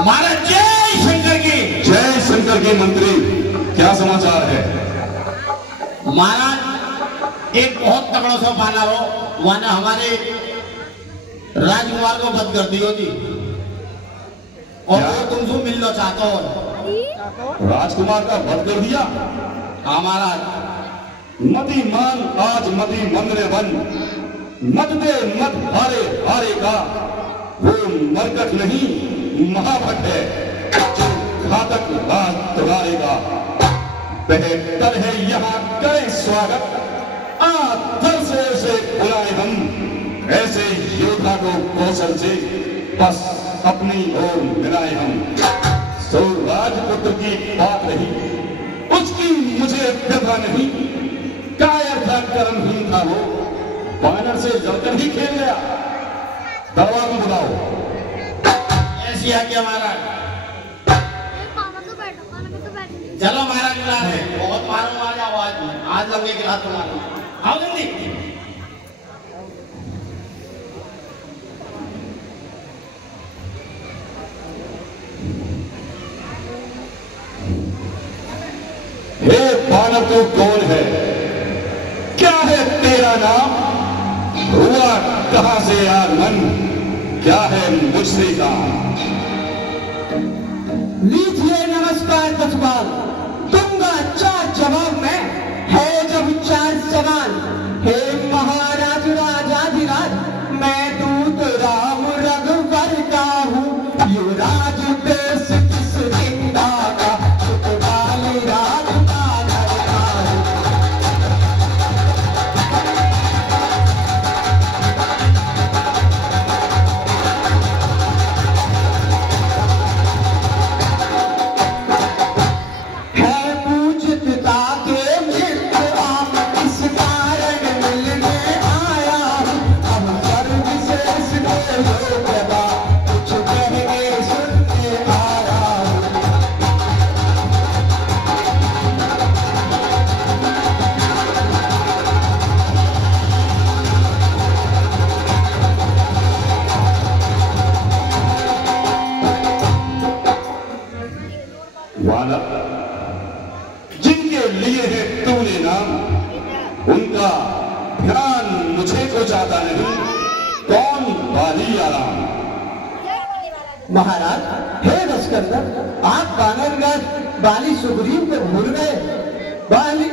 महाराज जय शंकर की। जय शंकर की। मंत्री क्या समाचार है? महाराज एक बहुत तगड़ा सा बानर हो वहां हमारे राजकुमार को बंद कर दी होती और वो तुमसे मिलना चाहता हो। राजकुमार का वध कर दिया? हाँ महाराज। मति मान आज मति मंगने बन, मत दे मत हारे हारे का। वो मरकट नहीं महाभट है जो घातक राज तुगारेगा। बेहतर है यहाँ करे स्वागत, आदर से उसे बुलाए हम। ऐसे योद्धा को कौशल से बस अपनी ओर मिलाए हम। सो राजपुत्र की बात रही, उसकी मुझे व्यथा नहीं। कायर था कर्महीन था वो, बानर से जलकर ही खेल गया। दरबार को बुलाओ। ऐसी आज्ञा महाराज। चलो महाराज बुला है। बहुत मारो मार जाओ आज लगे कि रात मारो। आओ जल्दी। हे बानर तू कौन है? क्या है तेरा नाम? हुआ कहां से आगमन? क्या है मुझसे काम? लीजिए नमस्कार दसबार, दूंगा 4 जवाब में। है जब 4 सवाल। हे महाराज राजाधिराज, मैं दूत राम रघुवर का हूँ। युवराज देश किस जिंदा का, सुखपाल राज जिनके लिए है तूने नाम, उनका ध्यान मुझे को जाता नहीं। कौन बाली आराम? महाराज हे दशकंदर, आप बानरगढ़ बाली सुग्रीव को भूल गए। बाली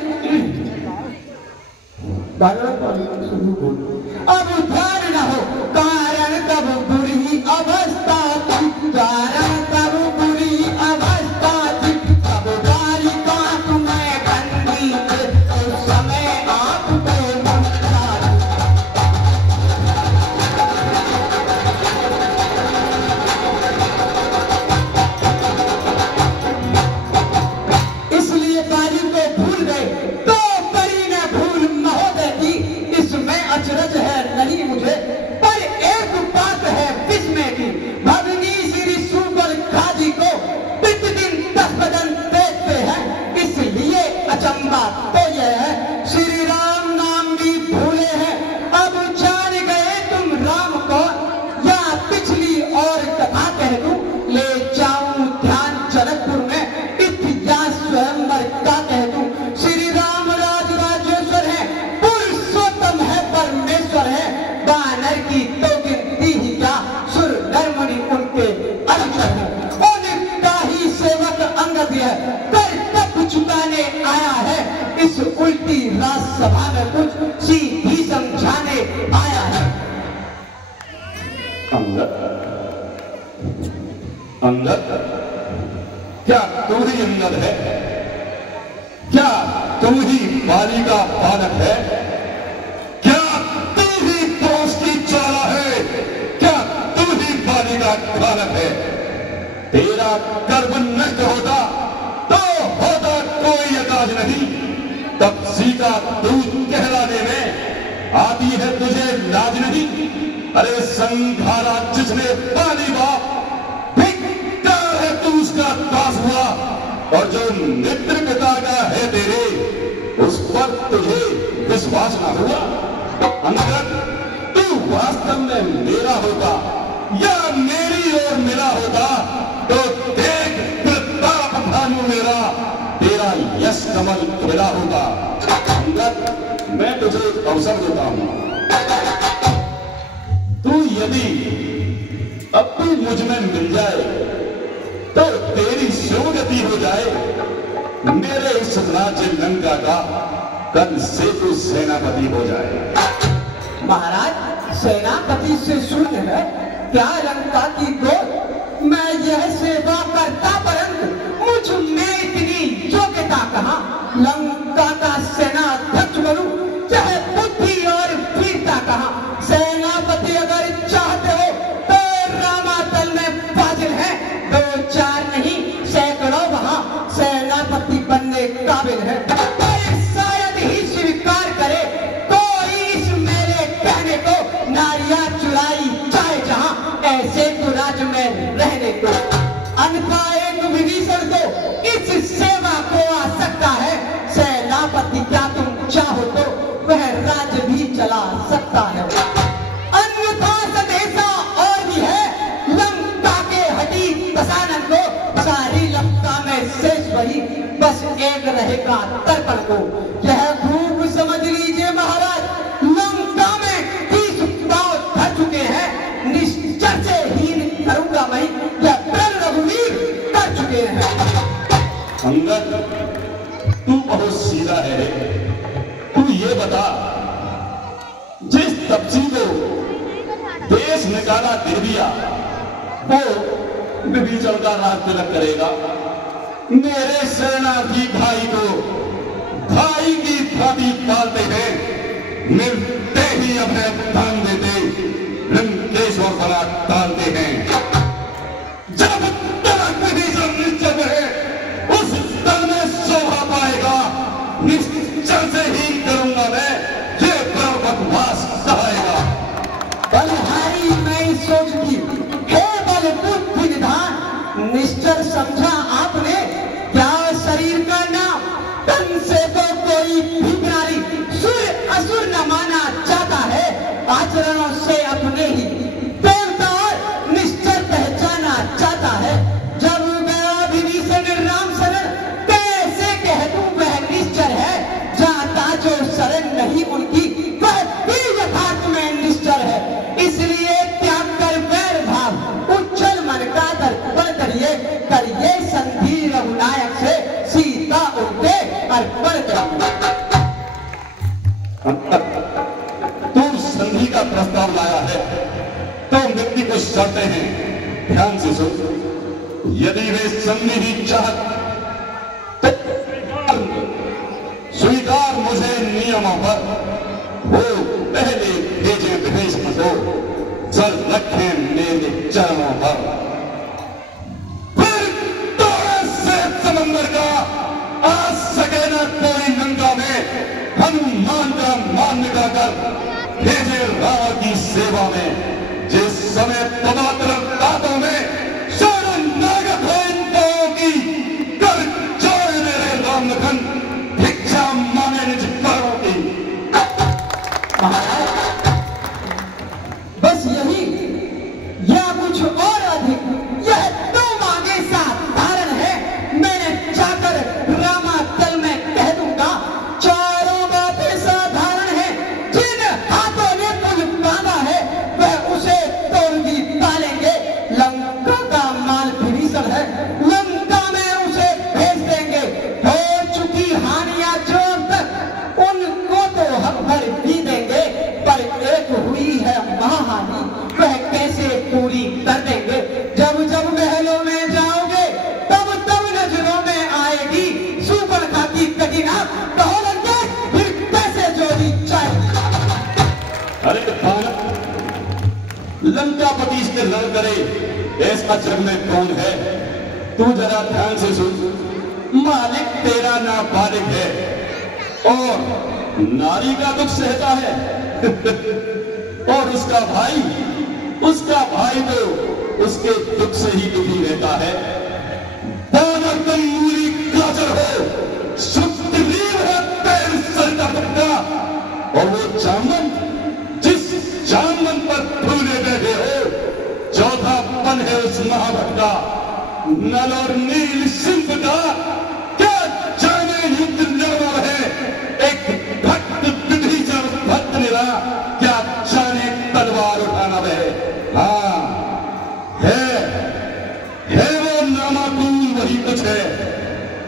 अब ध्यान न हो, कारण तब बुरी अवस्था थी। कारण तब बुरी अवस्था थी, तब बाली का तुम्हें बंदी थे। उस समय आप पे मुक्ता थी। इसलिए बाली को भूल गए तो करी न भूल महोदय की। इसमें अचरज है नहीं मुझे, पर एक बात है विस्मय की। भगनी श्री सुबल खाजी को प्रतिदिन 10 बदन देखते हैं, इसलिए अचंबा तो यह है श्री राम नाम भी भूले हैं। अब जान गए तुम राम को, या पिछली और कथा कह दूं, ले जाऊं ध्यान जनकपुर में, इतिहास स्वयंवर का कह दूं। श्री राम राज राजेश्वर है, पुरुषोत्तम है, परमेश्वर है। बानर की तो गिनती ही क्या, सुर नरमणि उनके अंतर है। उनका ही सेवक अंगद है, कर्तव्य चुकाने आया है। इस उल्टी राजसभा में कुछ सीधी समझाने आया है। अंगद? अंगद? क्या तू ही अंगद है? क्या तू ही बाली का बालक है? क्या तू ही दोष की चाला है? क्या तू ही बाली का बालक है? तेरा कर्म नष्ट होता तो होता कोई अकाज नहीं। तब सीता दूध कहलाने में आती है तुझे लाज नहीं। अरे संघारा जिसने पाली बाप, धिक्कार है तू उसका दास हुआ। और जो मित्र पिता का है तेरे, उस पर तुझे विश्वास ना हुआ। अंगद, तू वास्तव में मेरा होता या मेरी ओर मिला होता तो देख प्रताप भानु मेरा तेरा यश कमल खिला होगा। अंगद, मैं तुझे एक अवसर देता हूं, तू यदि अब भी मुझ में मिल जाए तो तेरी शिवगति हो जाए। मेरे इस राज्य लंका का कल से तू सेनापति हो जाए। महाराज, सेनापति से शून्य है क्या लंका की गोद? मैं यह सेवा करता परंतु मुझ में इतनी योग्यता कहाँ? लंका का सेनाध्यक्ष बनूं, चाहे बुद्धि और वीरता कहाँ? सेनापति अगर चाहते हो तो रामातल में फाजिल है, 2-4 नहीं सैकड़ों वहां सेनापति बनने काबिल है। शायद ही स्वीकार करे कोई इस मेरे कहने को, नारियां चुराई चाहे जहां, ऐसे तो राज्य में रहने को। अन्यथा एक विभीषण को इस सेवा को आ सकता है। सेनापति क्या तुम चाहो तो वह राज्य भी चला सकता है। अन्यथा संदेशा और भी है, लंका के हटी दशानन को, सारी लंका में शेष वही बस एक रहेगा तर्पण को। यह खूब समझ लीजिए महाराज, लंका में 30 पांव धर चुके हैं, निश्चर से हीन करूंगा मैं, यह प्रण रघुवीर कर चुके हैं। अंगद, तू बहुत सीधा है। तू ये बता, जिस तपसी को देश निकाला दे दिया वो विभीषण का राज तिलक करेगा। मेरे शरणार्थी भाई को भाई की भांति पालते हैं, मिलते ही अपने दान देते, लंकेश्वर बना डालते हैं। जब तक विभीषण निश्चल है उस दल में शोभा पाएगा। निश्चल से ही करूंगा मैं, ये बकवास कहाएगा। बलहारी मैं सोचती हे बल बुद्धि निधान, निश्चल समझा आपने क्या शरीर का नाम? तन से तो कोई भी नारी सुर असुर न माना जाता है, आचरणों से अपने ही देवता और निश्चल पहचाना जाता है। जब गया विभीषण राम शरण, कैसे कह दूं वह निश्चल है? जाता जो शरण नहीं उनकी, वह भी यथार्थ में निश्चल है। इसलिए त्याग कर वैर भाव, उज्जवल मन का दर्पण करिए, करिए संधि रघुनायक से, सीता उनके अर्पण करिए। तू संधि का प्रस्ताव लाया है तो व्यक्ति को शर्तें हैं, ध्यान से सुन। यदि वे संधि ही चाहत तो स्वीकार मुझे नियमों पर, वो पहले भेजे विभीषण को, जल रखें मेरे चरणों पर। फिर तोड़े से समंदर का आ सके न कोई लंका में, हनुमान का मान निकाकर भेजे रावण की सेवा में। जिस समय पवित्र दांतों में शरणागत हो इन पांवों की, कर जोड़े मेरे राम लखन, भिक्षा मांगे निज पैरों की। महाराज, बस यही या कुछ और अधिक, यह तो मांगे साधारण है। मैंने जाकर रामातल में कह दूंगा, चारों बातें साधारण है। जिन हाथों ने पुल बांधा है वह उसे तोड़ भी डालेंगे। लंका का माल विभीषण है, लंका में उसे भेज देंगे। हो चुकी हानियां जो अब तक, उनको तो हम भर भी देंगे, पर एक हुई है महाहानि, वह कैसे पूरी कर देंगे? जब जब महलों में जाओगे तब तब नजरों में आएगी सूर्पणखा की कठिन आंख, कहो लंकेश फिर कैसे जोड़ी जाएगी? अरे बालक, लंकापति से लड़ करे ऐसा जग में कौन है? तू जरा ध्यान से सुन। मालिक तेरा नाबालिग है और नारी का दुख सहता है और उसका भाई तो उसके दुख से ही दुखी रहता है। दानव तुम मूली गाजर हो, सुग्रीव है पैर सर का पत्ता, और वो जामन जिस जामन पर फूले बैठे हो, जो इस महाभट्टा नल और नील सिंह का क्या जाने युद्ध लड़वा है। एक भक्त विभीषण भक्त निरा क्या जाने तलवार उठाना वह। हाँ है वो नामाकूल वही कुछ है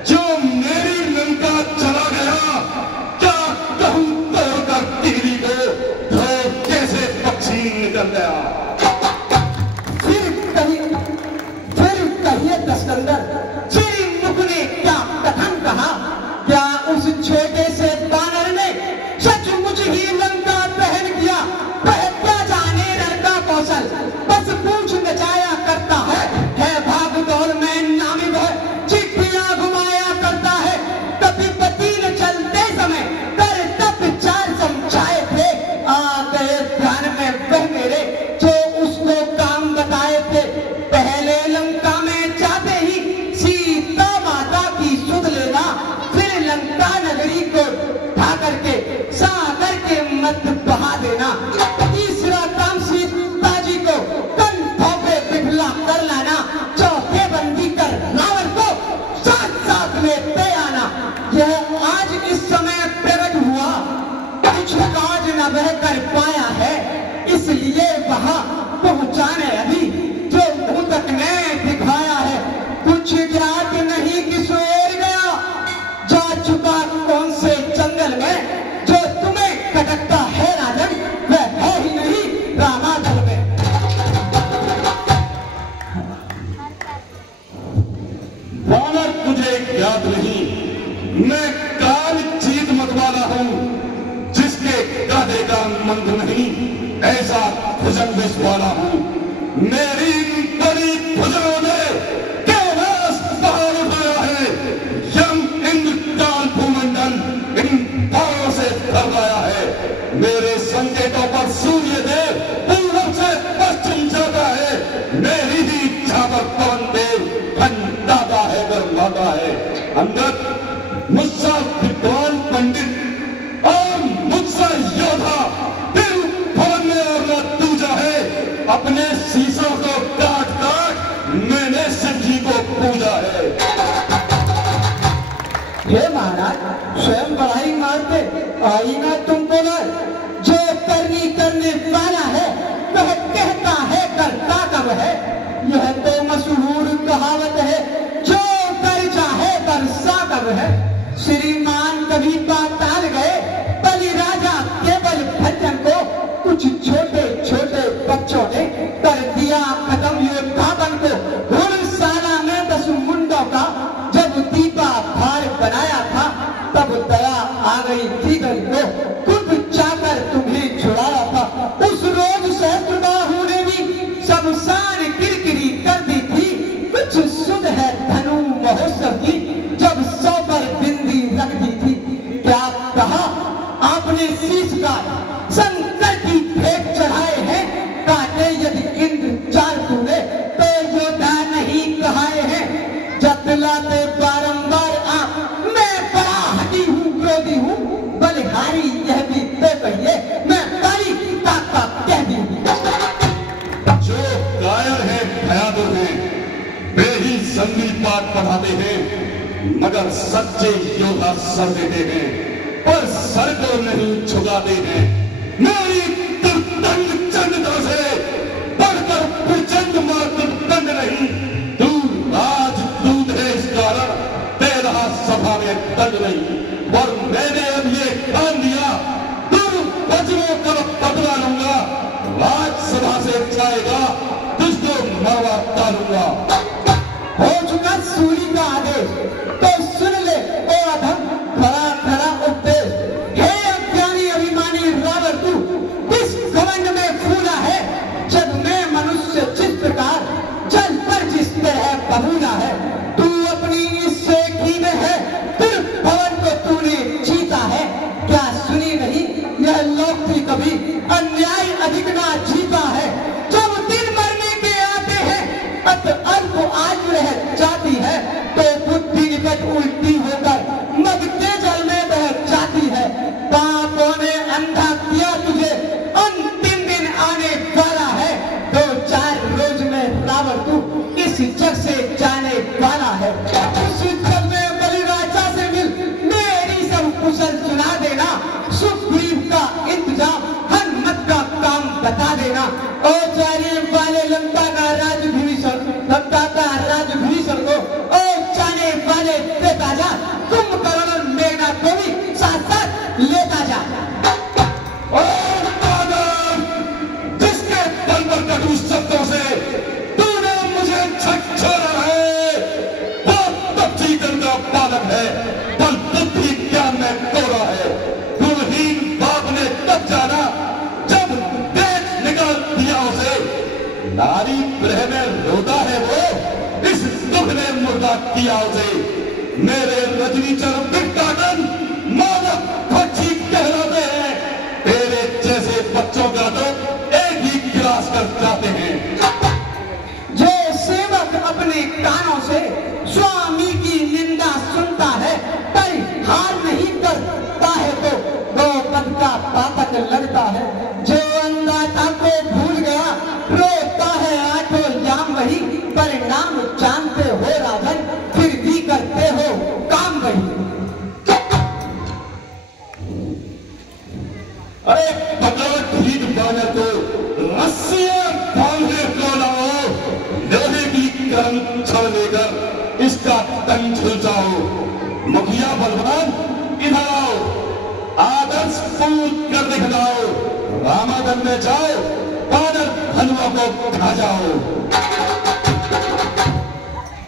जो मेरी लंका चला गया। क्या कहूं तोड़कर तिगड़ी को तो कैसे पक्षी निकल गया। फिर कहिए दस्कंदर, श्री मुख ने क्या कथन कहा। क्या उस छोटे से बानर ने सचमुच ही लंका दहन किया। वह क्या जाने रण का कौशल, बस पूछ नचाया करता है भाग दौड़ में नामी वह चिट्ठियां घुमाया करता है। कभी पति न चलते समय कर तब चार समझाए थे। आ गए ध्यान में वह मेरे जो उसको काम बताए थे। पहले लंका में जाते ही सीता माता की सुध लेना, फिर लंका नगरी को ढा करके सागर के मत बहा देना। तीसरा काम सीता जी को कंठों पे बिठला कर लाना। चौथे बंदी कर रावण को साथ साथ लेते आना। यह आज इस समय प्रकट हुआ, कुछ काज न वह कर पाया है, इसलिए वहां पहुंचाने अभी जो मुंह तक ने दिखाया है। कुछ ज्ञात नहीं किस ओर गया, जा चुका कौन से जंगल में। जो तुम्हें कटकता है राजन, वह है ही नहीं रामादल में। बालक तुझे याद नहीं, मैं काल चीत मत वाला हूं जिसके गादे का मंद नहीं, ऐसा भुजंग विष वाला हूं। मेरी बड़ी भुजंगों ने कैलाश पहाड़ उठाया है। यम इंद्र काल भूमंडल इन पहाड़ों से भर गया है। मेरे संकेतों पर सूर्य देव पूर्व से पश्चिम जाता है। मेरी ही इच्छा पर पवन देव खंडाता है, गरमाता है। अंगद मुझसा विद्वान पंडित और मुझसा योद्धा दिल भवन में और न दूजा है। अपने शीशों को काट काट मैंने शिव जी को पूजा है। हे महाराज, स्वयं बढ़ाई मारते आई ना तुमको ना। जो करनी करने वाला है वह कहता है करता कब है। यह तो मशहूर कहावत है, जो कर चाहे बरसा कब है। श्रीमान कभी पाताल गए, बलि राजा केवल भंजन को कुछ छोटे छोटे बच्चों ने कर दिया खत्म योद्धापन को। घुड़शाला में 10 मुंडों का जब दीपा भार बनाया था, तब दया आ गई थी गल को, खुद जाकर तुम्हें छुड़ाया था। उस रोज सहस्त्रबाहु ने भी शमशान किरकिरी कर दी थी। कुछ सुध है धनु महोत्सव की, जब 100 पर बिंदी रख दी थी। क्या कहा आपने शीश का शंकर की भेंट चढ़ाए हैं। काटे यदि इंद्र चार तूने तो योद्धा नहीं कहाए हैं। जतलाते बारंबार आप, मैं बड़ा हटी हूँ क्रोधी हूँ। बलिहारी यह भी तो कहिए, मैं बड़ी काका कह दी। जो कायर है भयादुर है, वे ही संगीत पाठ पढ़ाते हैं, मगर सच्चे योद्धा सर देते हैं पर सर को नहीं झुकाते हैं। मेरी दुर्दंड चंद्र से बढ़कर प्रचंड मात्र दंड नहीं। तू आज दूध है इस कारण तेरा सभा में दंड नहीं। और मैंने अब ये ठान दिया, तुम वज्रों का बदला लूंगा। आज सभा से जाएगा, तुझको मरवा डालूंगा। हो चुका सूरी का आदेश, तो सुन ले ओ अधम खड़ा खड़ा उपदेश। हे अज्ञानी अभिमानी रावण, तू किस घमंड में फूला है। जब मैं मनुष्य जिस प्रकार जल पर जिस तरह बबूला है। तू अपनी इस सेठी में है, फिर भवन को तूने जीता है। क्या सुनी नहीं यह लोक भी कभी अन्याय अधिक ना जीता है। जब दिन मरने के आते हैं, अत अल्प आयु रह जाती है, तो बुद्धि निकट उल्टी होकर मग के जल में बह जाती है। पापों ने अंधा किया तुझे, अंतिम दिन आने बता देना। ओ जाने वाले लंका का राज भीषण, लंका का राज भीषण को ओ जाने वाले देता जा, कुंभकर्ण मेघनाथ को भी साथ साथ लेता जा। जिसके बल पर कटु शब्दों से तूने मुझे झकझोरा है, वो तब जीवन का बालक है, बल बुद्धि ज्ञान में कोरा है। गुणहीन बाप ने तब जाना जब देख निकाल दिया उसे, नारी गृह में रोता है वो, इस दुख ने मुर्दा किया उसे। मेरे रजनीचर बिट्टागन मानव भक्षी कहलाते हैं, तेरे जैसे बच्चों का तो एक ही गिलास कर जाते हैं। जो सेवक अपने कानों से स्वामी की निंदा सुनता है पर हार नहीं करता है तो गौपद का पातक लगता है। जो अन्नदाता को भूल गया रोता है आठों याम वही, परिणाम जानते हो राजन फिर भी करते हो काम वही। अरे पकड़ ठीक बाने तो रस्सियां बांधे को लाओ, लोहे की करम छड़ लेकर इसका तन झुलसाओ। मुखिया बलवान इधर आओ, आदर्श पूर्ण कर दिखलाओ, रामागढ़ में जाओ, बादल हनुआ को खा जाओ।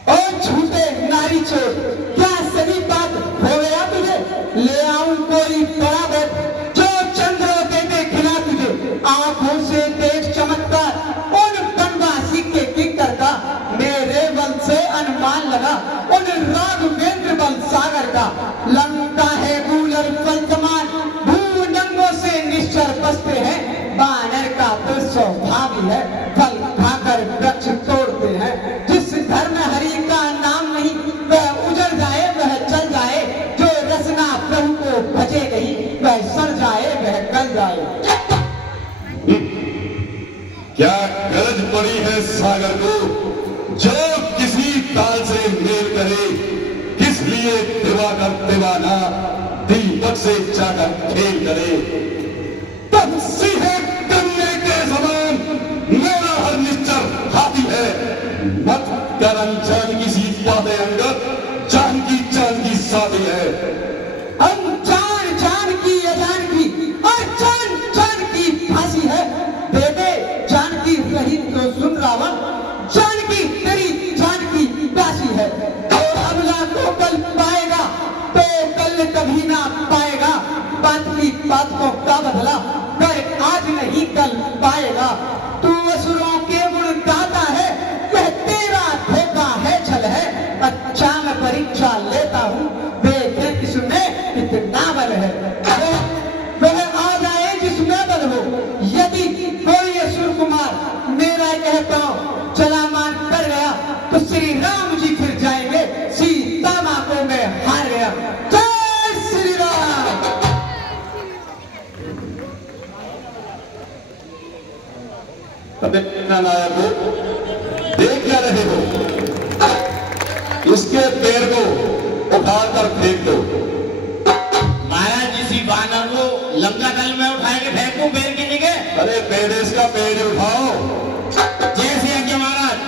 और झूठे नारी चोर, क्या सही बात हो गया तुझे? ले आऊं कोई बड़ा बैठ जो चंद्रोदय में खिला तुझे, आंखों से देख चमत्कार उन बनवासी के किंकर का। मेरे बल से अनुमान लगा उन राघवेंद्र बल सागर का। लंका है गूलर फल समान, भूनंगों से निश्चर बसते हैं। बानर का तो स्वभाव ही है, फल खाकर वृक्ष तोड़ते हैं। जिस घर में हरि का नाम नहीं वह उजड़ जाए वह चल जाए, जो रचना प्रभु को भजे गई वह सड़ जाए वह गल जाए। क्या गरज पड़ी है सागर को, जो किसी ताल से मेल करे। किस लिए दिवाकर दीवाना दीपक से जाकर खेल करे। तब सीधे करने के समान मेरा हर निश्चर हाथी है। मत कर अनजान किसी बातें अंगत, जान की शादी है। अनजान जान की अजान की और जान जान की फांसी है। बेटे जान की रही तो सुन रावण, जान की तेरी जान की दासी है। और अबला को कल पाएगा तो कल कभी ना पाएगा, बात की बात को का बदला कर आज नहीं कल पाएगा। तू असुरों के गुण गाता है, यह तेरा धोखा है छल है। अच्छा मैं परीक्षा लेता हूँ, देखे इसमें कितना बल है। वह आ जाए जिसमें बल हो, यदि कोई असुर कुमार मेरा यह पांव चला मान कर गया तो श्री राम जी फिर जाएंगे, सीता माँ को मैं हार गया। जय श्री राम। नायक हो, देख क्या रहे हो? इसके पैर को उखाड़ कर फेंक दो। महाराज इसी बानर को लंका दल में उठाए के फेंकू पैर के नीचे। अरे पेड़ इसका पेड़ उठाओ। जैसे आज्ञा महाराज।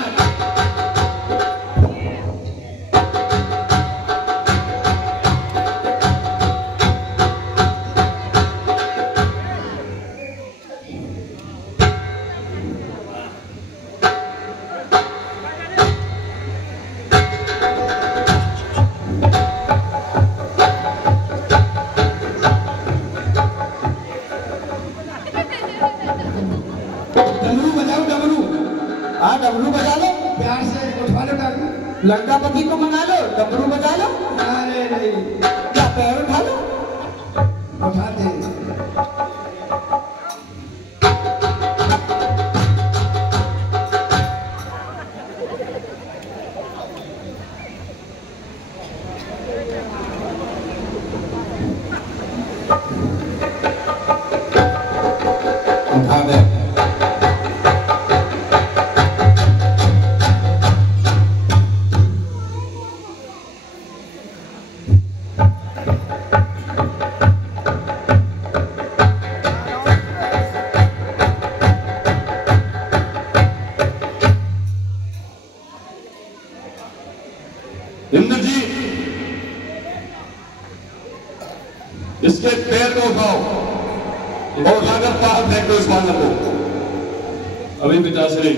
डमरू बजा लो, प्यार से उठवा लो काकू। लंकापति को मना लो, डमरू बजा लो। अरे नहीं, क्या पैर उठा लो। उठा दे। उठा दे। इसके पैर को उठाओ और लाकर बाहर फेंक दो इस बानर को। अभी पिताश्री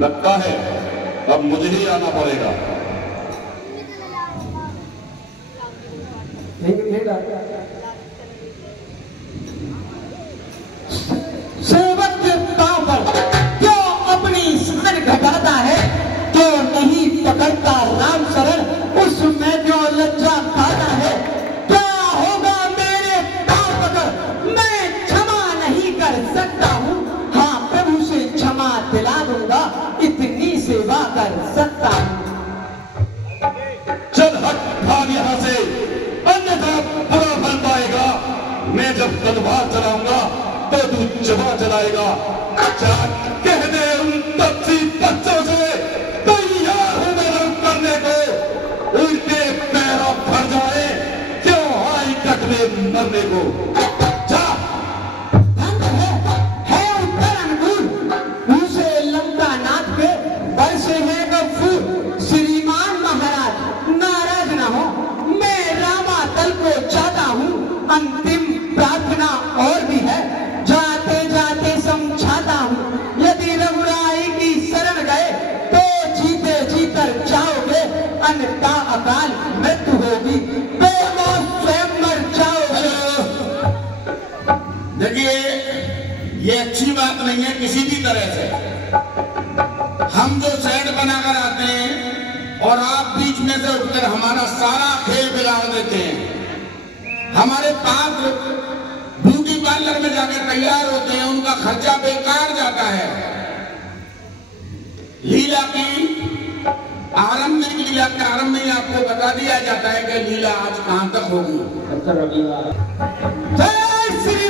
लगता है अब मुझे ही आना पड़ेगा। सेवक के पांव पर क्यों अपनी शरण घटाता है, क्यों नहीं पकड़ता राम शरण, उसमें क्यों लज्जा खाता है। क्या होगा मेरे पांव पकड़, मैं क्षमा नहीं कर सकता हूँ, हाँ प्रभु से क्षमा दिला दूंगा, इतनी सेवा कर सकता हूँ। चल हट भाग यहाँ से, अन्यथा बुरा फल पाएगा। मैं जब तलवार चलाऊंगा तो तू जवा चलाएगा। कह दे उन तपसी बच्चों से तैयार हूं मैं रंग करने को, उनके पैरों भर जाए क्यों आई कटने मरने को। जा है उत्तर अनुकूल, उसे लंका नाथ के बरसे है गफूर। श्रीमान महाराज नाराज न हो, मैं रामातल को चाहता हूँ, अंतिम प्रार्थना और भी है, जाते जाते समझाता हूँ। यदि रघुराई की शरण गए तो जीते जीकर जाओगे, अन्यथा अकाल मृत्यु होगी, बेमौत स्वयं मर जाओगे। देखिए ये अच्छी बात नहीं है किसी भी तरह से। हम जो सेट बनाकर आते हैं और आप बीच में से उठकर हमारा सारा खेल बिगाड़ देते हैं। हमारे पात्र ब्यूटी पार्लर में जाकर तैयार होते हैं, उनका खर्चा बेकार जाता है। लीला के आरंभ में ही आपको बता दिया जाता है कि लीला आज कहां तक होगी। जय श्री